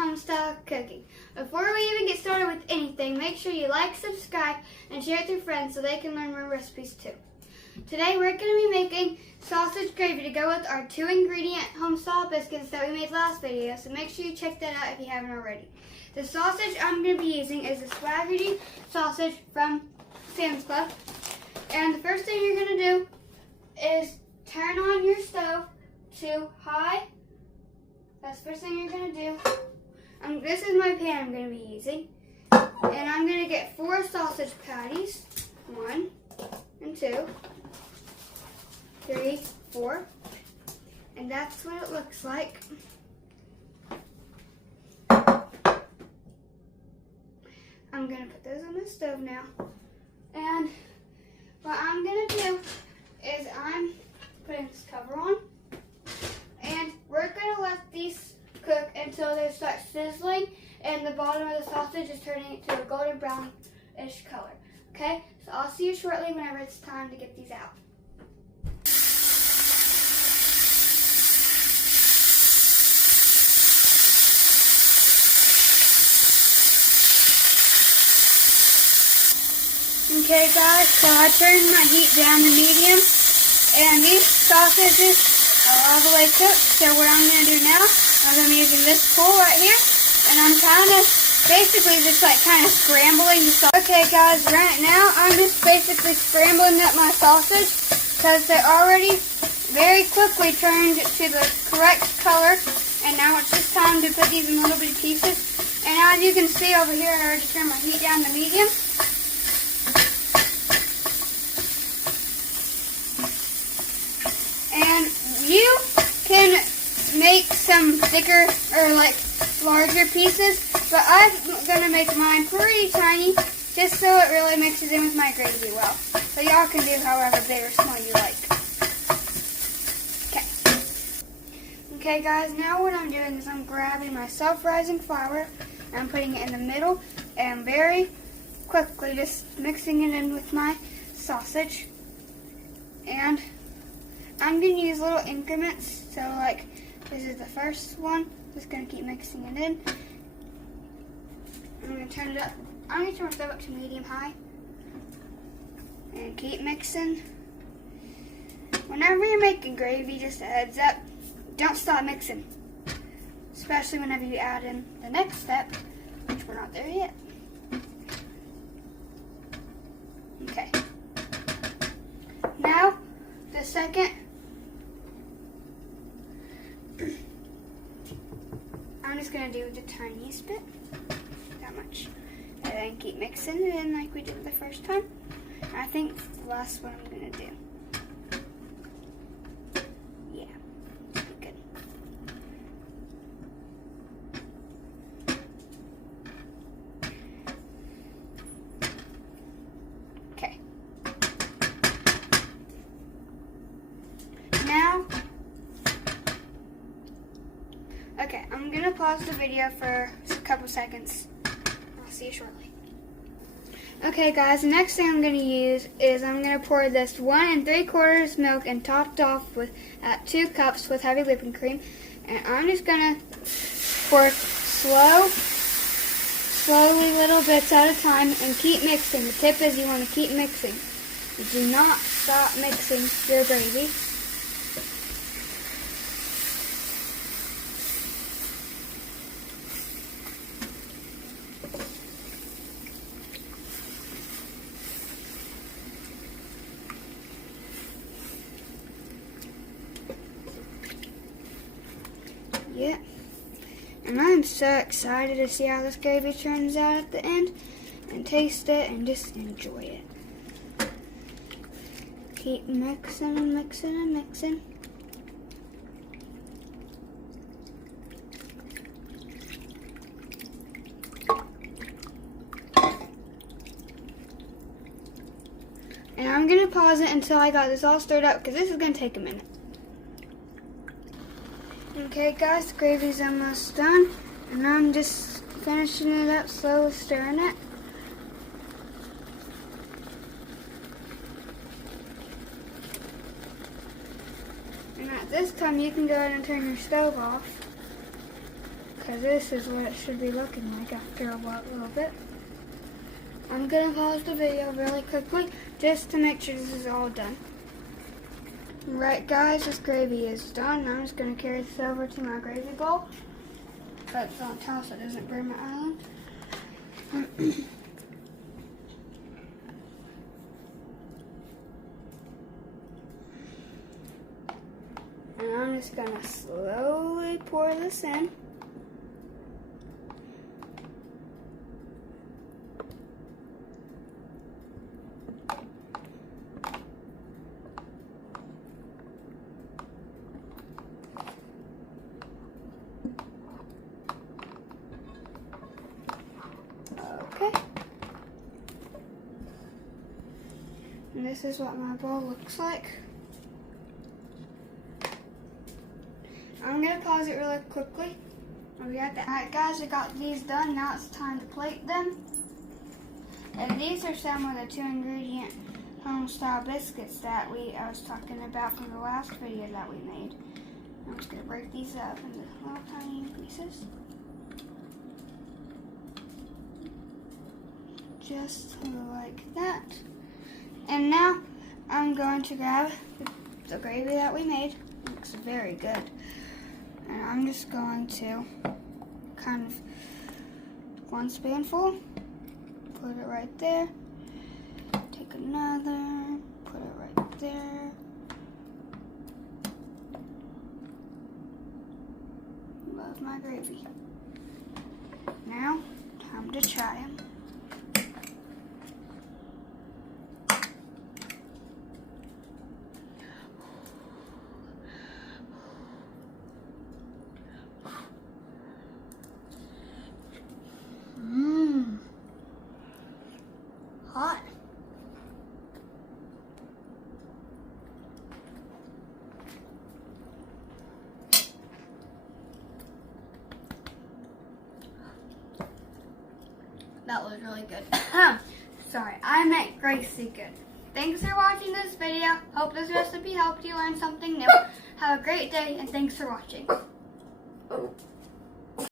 home-style cooking. Before we even get started with anything, make sure you like, subscribe, and share it with your friends so they can learn more recipes too. Today we're going to be making sausage gravy to go with our 2-ingredient home-style biscuits that we made last video, so make sure you check that out if you haven't already. The sausage I'm going to be using is a Swaggerty sausage from Sam's Club. And the first thing you're going to do is turn on your stove to high. That's the first thing you're going to do. This is my pan I'm going to be using. And I'm going to get 4 sausage patties. 1 and 2, 3, 4. And that's what it looks like. I'm going to put those on the stove now. And what I'm going to do is I'm putting this cover on. And we're going to let these cook until they start sizzling and the bottom of the sausage is turning to a golden brownish color. Okay? So I'll see you shortly whenever it's time to get these out. Okay guys, so I turned my heat down to medium, and these sausages are all the way cooked. So what I'm going to do now, I'm going to be using this tool right here, and I'm basically just kind of scrambling the sausage. Okay guys, right now I'm just basically scrambling up my sausage because they already very quickly turned to the correct color, and now it's just time to put these in little bitty pieces. And as you can see over here, I already turned my heat down to medium. And you can make some thicker or larger pieces, but I'm going to make mine pretty tiny just so it really mixes in with my gravy well. So y'all can do however big or small you like. Okay guys, now what I'm doing is I'm grabbing my self-rising flour and I'm putting it in the middle and very quickly just mixing it in with my sausage. And I'm going to use little increments, so this is the first one, just going to keep mixing it in. I'm going to turn it up, I'm going to turn my stove up to medium-high, and keep mixing. Whenever you're making gravy, just a heads up, don't stop mixing, especially whenever you add in the next step, which we're not there yet. Okay. Now, the second, I'm just going to do the tiniest bit, that much, and then keep mixing it in like we did the first time. I think the last one I'm going to do. Yeah, good. Okay. Now, okay, I'm going to pause the video for a couple seconds. I'll see you shortly. Okay guys, the next thing I'm going to use is I'm going to pour this 1 3/4 milk and topped off with 2 cups with heavy whipping cream. And I'm just going to pour slowly little bits at a time and keep mixing. The tip is you want to keep mixing. You do not stop mixing your gravy. Yeah, and I'm so excited to see how this gravy turns out at the end and taste it and just enjoy it. Keep mixing and mixing and mixing. And I'm going to pause it until I got this all stirred up because this is going to take a minute. Okay guys, the gravy's almost done, and I'm just finishing it up, slowly stirring it. And at this time you can go ahead and turn your stove off. because this is what it should be looking like after a little bit. I'm going to pause the video really quickly just to make sure this is all done. Right guys, this gravy is done. I'm just going to carry this over to my gravy bowl. But don't tell so it doesn't burn my island. And I'm just going to slowly pour this in. Okay. And this is what my bowl looks like. I'm going to pause it really quickly. We got that. Alright guys, I got these done. Now it's time to plate them. And these are some of the 2-ingredient home style biscuits that I was talking about from the last video that we made. I'm just going to break these up into little tiny pieces. Just like that. And now I'm going to grab the gravy that we made. It looks very good. And I'm just going to kind of 1 spoonful, put it right there. Take another, put it right there. Love my gravy. Now, time to try them. Hot. That was really good. Sorry, I meant Gracie good. Thanks for watching this video. Hope this recipe helped you learn something new. Have a great day and thanks for watching.